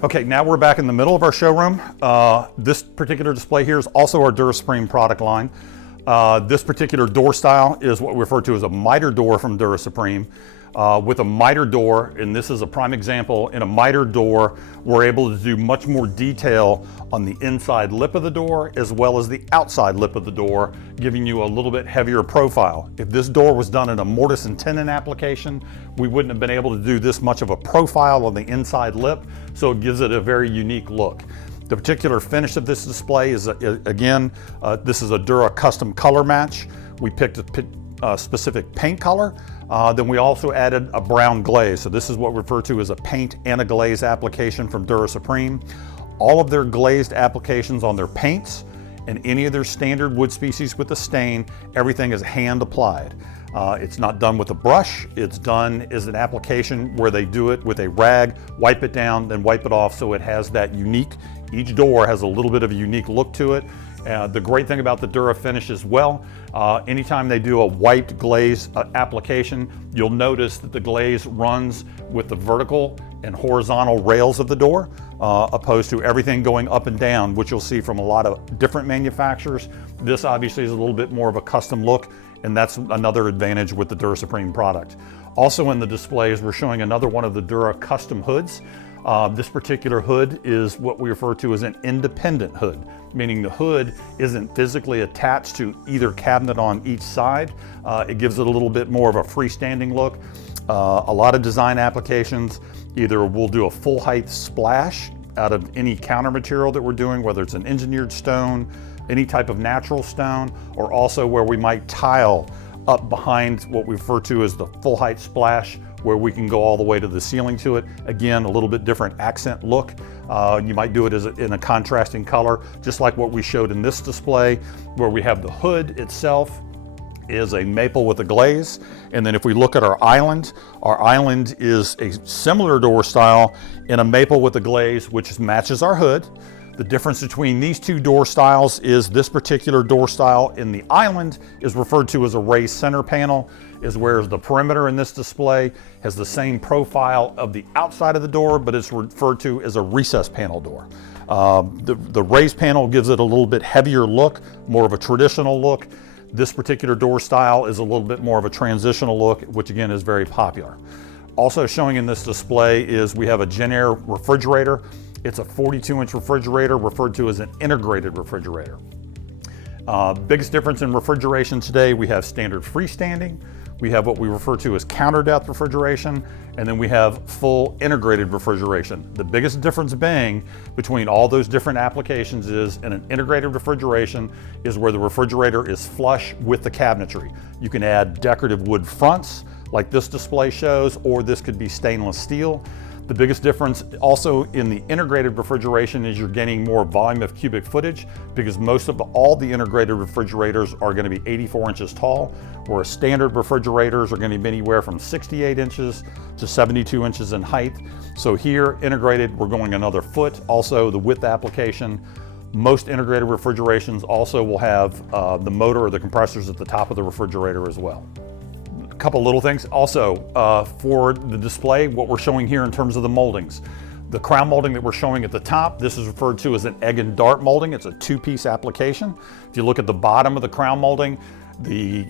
Okay, now we're back in the middle of our showroom. This particular display here is also our Dura Supreme product line. This particular door style is what we refer to as a miter door from Dura Supreme. With a miter door, and this is a prime example, in a miter door, we're able to do much more detail on the inside lip of the door as well as the outside lip of the door, giving you a little bit heavier profile. If this door was done in a mortise and tenon application, we wouldn't have been able to do this much of a profile on the inside lip, so it gives it a very unique look. The particular finish of this display is, again, this is a Dura custom color match. We picked a specific paint color. Then we also added a brown glaze. So this is what we refer to as a paint and a glaze application from Dura Supreme. All of their glazed applications on their paints and any of their standard wood species with a stain, everything is hand applied. It's not done with a brush. It's done as an application where they do it with a rag, wipe it down, then wipe it off, so it has that unique, each door has a little bit of a unique look to it. The great thing about the Dura finish as well, anytime they do a wiped glaze application, you'll notice that the glaze runs with the vertical and horizontal rails of the door, opposed to everything going up and down, which you'll see from a lot of different manufacturers. This obviously is a little bit more of a custom look, and that's another advantage with the Dura Supreme product. Also in the displays, we're showing another one of the Dura custom hoods. This particular hood is what we refer to as an independent hood, meaning the hood isn't physically attached to either cabinet on each side. It gives it a little bit more of a freestanding look. A lot of design applications, either we'll do a full height splash out of any counter material that we're doing, whether it's an engineered stone, any type of natural stone, or also where we might tile up behind what we refer to as the full height splash, where we can go all the way to the ceiling to it. Again, a little bit different accent look. You might do it in a contrasting color, just like what we showed in this display, where we have the hood itself is a maple with a glaze. And then if we look at our island is a similar door style in a maple with a glaze, which matches our hood. The difference between these two door styles is this particular door style in the island is referred to as a raised center panel, whereas the perimeter in this display has the same profile of the outside of the door, but it's referred to as a recessed panel door. The raised panel gives it a little bit heavier look, more of a traditional look. This particular door style is a little bit more of a transitional look, which again is very popular. Also showing in this display is we have a Genair refrigerator. It's a 42-inch refrigerator referred to as an integrated refrigerator. Biggest difference in refrigeration today, we have standard freestanding, we have what we refer to as counter depth refrigeration, and then we have full integrated refrigeration. The biggest difference being between all those different applications is in an integrated refrigeration is where the refrigerator is flush with the cabinetry. You can add decorative wood fronts like this display shows, or this could be stainless steel. The biggest difference also in the integrated refrigeration is you're getting more volume of cubic footage, because most of all the integrated refrigerators are going to be 84 inches tall, whereas standard refrigerators are going to be anywhere from 68 inches to 72 inches in height. So here, integrated, we're going another foot. Also, the width application. Most integrated refrigerations also will have the motor or the compressors at the top of the refrigerator as well. Couple little things. Also, for the display, what we're showing here in terms of the moldings. The crown molding that we're showing at the top, this is referred to as an egg and dart molding. It's a two-piece application. If you look at the bottom of the crown molding, the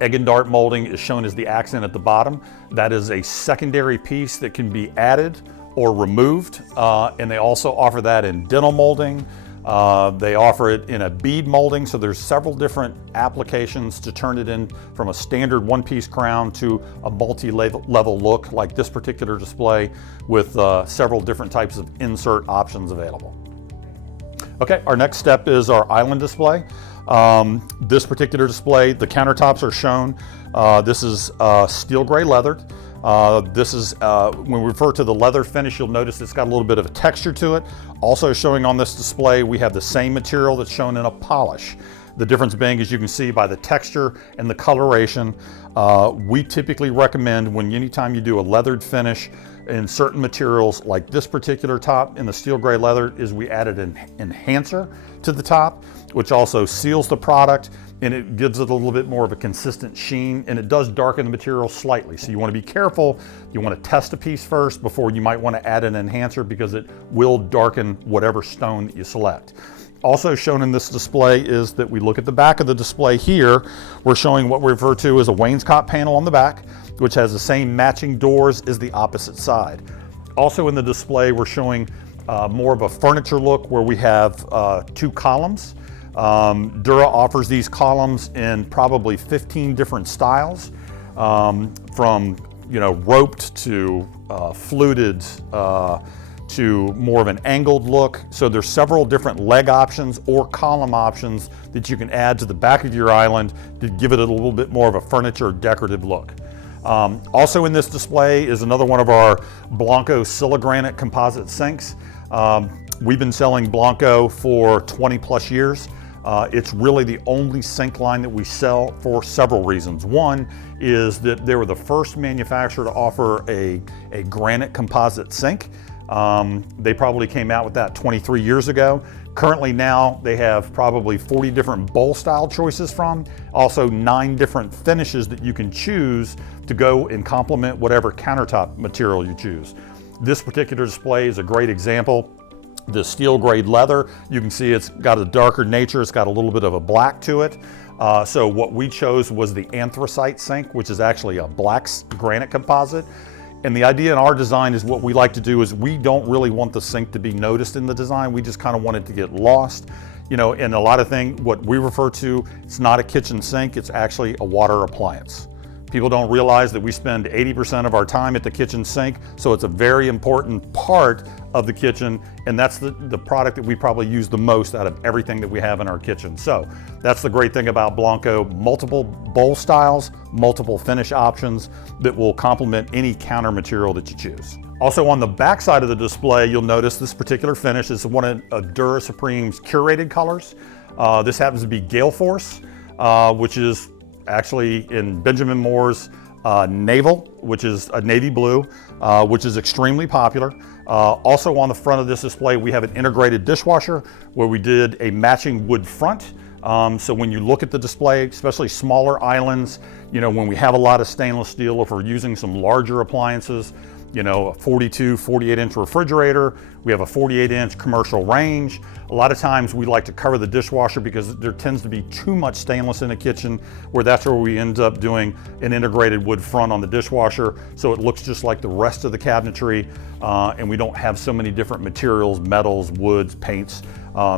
egg and dart molding is shown as the accent at the bottom. That is a secondary piece that can be added or removed, and they also offer that in dental molding. They offer it in a bead molding, so there's several different applications to turn it in from a standard one-piece crown to a multi-level look like this particular display with several different types of insert options available. Okay, our next step is our island display. This particular display, the countertops are shown. This is steel gray leathered. This is, when we refer to the leather finish, you'll notice it's got a little bit of a texture to it. Also showing on this display, we have the same material that's shown in a polish. The difference being, as you can see by the texture and the coloration, we typically recommend anytime you do a leathered finish in certain materials like this particular top in the steel gray leather, is we added an enhancer to the top, which also seals the product and it gives it a little bit more of a consistent sheen, and it does darken the material slightly. So you want to be careful. You want to test a piece first before you might want to add an enhancer, because it will darken whatever stone that you select. Also shown in this display is that we look at the back of the display here. We're showing what we refer to as a wainscot panel on the back, which has the same matching doors as the opposite side. Also in the display, we're showing more of a furniture look where we have 2 columns. Dura offers these columns in probably 15 different styles, from roped to fluted to more of an angled look. So there's several different leg options or column options that you can add to the back of your island to give it a little bit more of a furniture decorative look. Also in this display is another one of our Blanco Siligranite composite sinks. We've been selling Blanco for 20 plus years. It's really the only sink line that we sell for several reasons. One is that they were the first manufacturer to offer a granite composite sink. They probably came out with that 23 years ago. Currently now they have probably 40 different bowl style choices from, also 9 different finishes that you can choose to go and complement whatever countertop material you choose. This particular display is a great example. The steel grade leather, you can see it's got a darker nature, it's got a little bit of a black to it. So what we chose was the Anthracite Sink, which is actually a black granite composite. And the idea in our design is what we like to do is we don't really want the sink to be noticed in the design. We just kind of want it to get lost. In a lot of things, what we refer to, it's not a kitchen sink, it's actually a water appliance. People don't realize that we spend 80% of our time at the kitchen sink, so it's a very important part of the kitchen, and that's the product that we probably use the most out of everything that we have in our kitchen. So that's the great thing about Blanco: multiple bowl styles, multiple finish options that will complement any counter material that you choose. Also on the back side of the display, you'll notice this particular finish is one of Dura Supreme's curated colors. This happens to be Gale Force, which is actually in Benjamin Moore's Naval, which is a navy blue, which is extremely popular. Also on the front of this display, we have an integrated dishwasher where we did a matching wood front. So when you look at the display, especially smaller islands, when we have a lot of stainless steel, if we're using some larger appliances, a 42, 48-inch refrigerator, we have a 48-inch commercial range. A lot of times we like to cover the dishwasher because there tends to be too much stainless in the kitchen, where that's where we end up doing an integrated wood front on the dishwasher, so it looks just like the rest of the cabinetry, and we don't have so many different materials, metals, woods, paints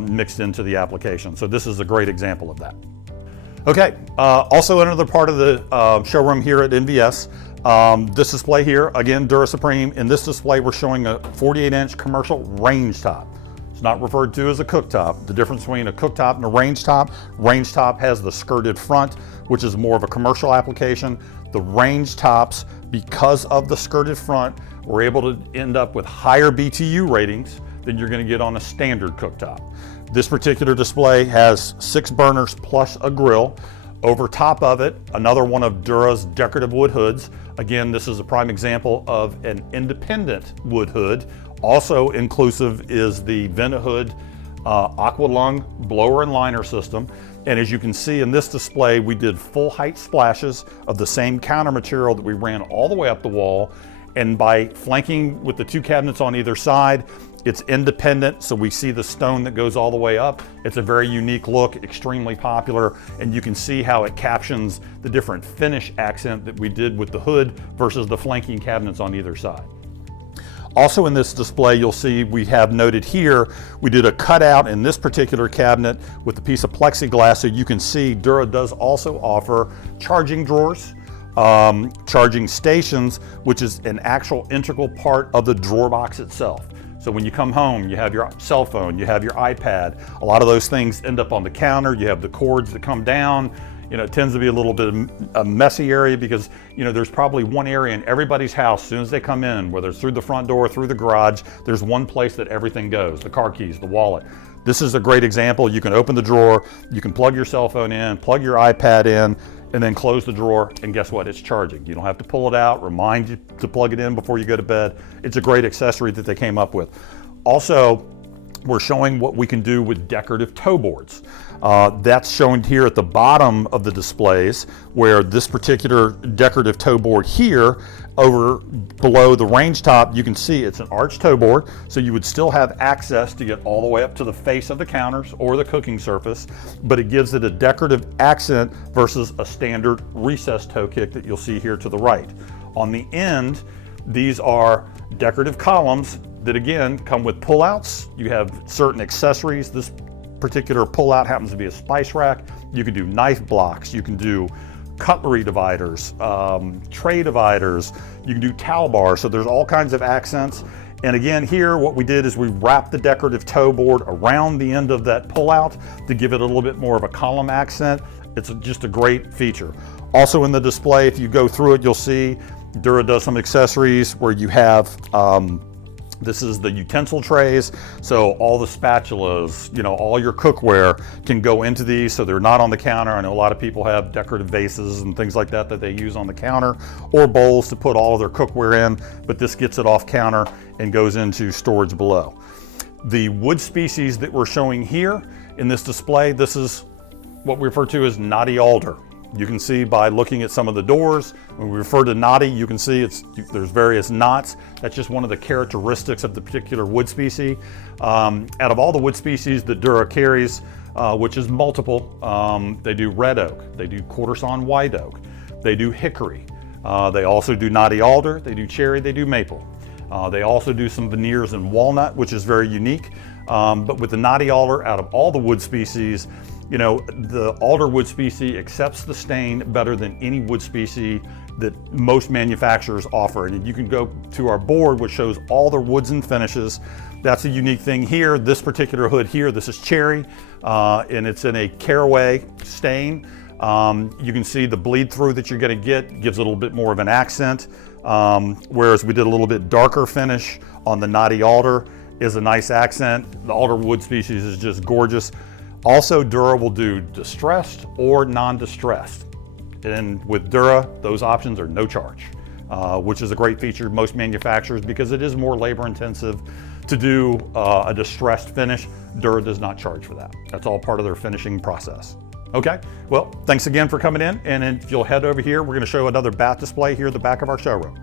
mixed into the application. So this is a great example of that. Okay, also another part of the showroom here at NVS. This display here, again, Dura Supreme. In this display, we're showing a 48-inch commercial range top. It's not referred to as a cooktop. The difference between a cooktop and a range top has the skirted front, which is more of a commercial application. The range tops, because of the skirted front, we're able to end up with higher BTU ratings than you're going to get on a standard cooktop. This particular display has 6 burners plus a grill. Over top of it, another one of Dura's decorative wood hoods. Again, this is a prime example of an independent wood hood. Also inclusive is the Ventahood Aqua Lung blower and liner system. And as you can see in this display, we did full height splashes of the same counter material that we ran all the way up the wall. And by flanking with the 2 cabinets on either side, it's independent, so we see the stone that goes all the way up. It's a very unique look, extremely popular, and you can see how it captions the different finish accent that we did with the hood versus the flanking cabinets on either side. Also in this display, you'll see we have noted here, we did a cutout in this particular cabinet with a piece of plexiglass, so you can see Dura does also offer charging drawers, charging stations, which is an actual integral part of the drawer box itself. So when you come home, you have your cell phone, you have your iPad, a lot of those things end up on the counter, you have the cords that come down. It tends to be a little bit of a messy area because, there's probably one area in everybody's house, as soon as they come in, whether it's through the front door, through the garage, there's one place that everything goes, the car keys, the wallet. This is a great example. You can open the drawer, you can plug your cell phone in, plug your iPad in, and then close the drawer, and guess what? It's charging. You don't have to pull it out, remind you to plug it in before you go to bed. It's a great accessory that they came up with. Also, we're showing what we can do with decorative toe boards. That's shown here at the bottom of the displays, where this particular decorative toe board here, over below the range top, you can see it's an arched toe board, so you would still have access to get all the way up to the face of the counters or the cooking surface, but it gives it a decorative accent versus a standard recessed toe kick that you'll see here to the right. On the end, these are decorative columns that again come with pullouts. You have certain accessories. This particular pullout happens to be a spice rack. You can do knife blocks, you can do cutlery dividers, tray dividers, you can do towel bars, so there's all kinds of accents. And again, here what we did is we wrapped the decorative toe board around the end of that pullout to give it a little bit more of a column accent. It's just a great feature. Also in the display, if you go through it, you'll see Dura does some accessories where you have this is the utensil trays, so all the spatulas, you know, all your cookware can go into these, so they're not on the counter. I know a lot of people have decorative vases and things like that that they use on the counter, or bowls to put all of their cookware in, but this gets it off counter and goes into storage below. The wood species that we're showing here in this display, this is what we refer to as knotty alder. You can see by looking at some of the doors, when we refer to knotty, you can see there's various knots. That's just one of the characteristics of the particular wood species. Out of all the wood species that Dura carries, which is multiple, they do red oak, they do quarter sawn white oak, they do hickory, they also do knotty alder, they do cherry, they do maple. They also do some veneers in walnut, which is very unique. But with the knotty alder, out of all the wood species, you know, the alder wood species accepts the stain better than any wood species that most manufacturers offer. And you can go to our board, which shows all their woods and finishes. That's a unique thing here. This particular hood here, this is cherry, and it's in a caraway stain. You can see the bleed through that you're gonna get gives it a little bit more of an accent. Whereas we did a little bit darker finish on the knotty alder is a nice accent. The alder wood species is just gorgeous. Also, Dura will do distressed or non-distressed. And with Dura, those options are no charge, which is a great feature of most manufacturers because it is more labor intensive to do a distressed finish. Dura does not charge for that. That's all part of their finishing process. Okay, well, thanks again for coming in. And if you'll head over here, we're gonna show another bath display here at the back of our showroom.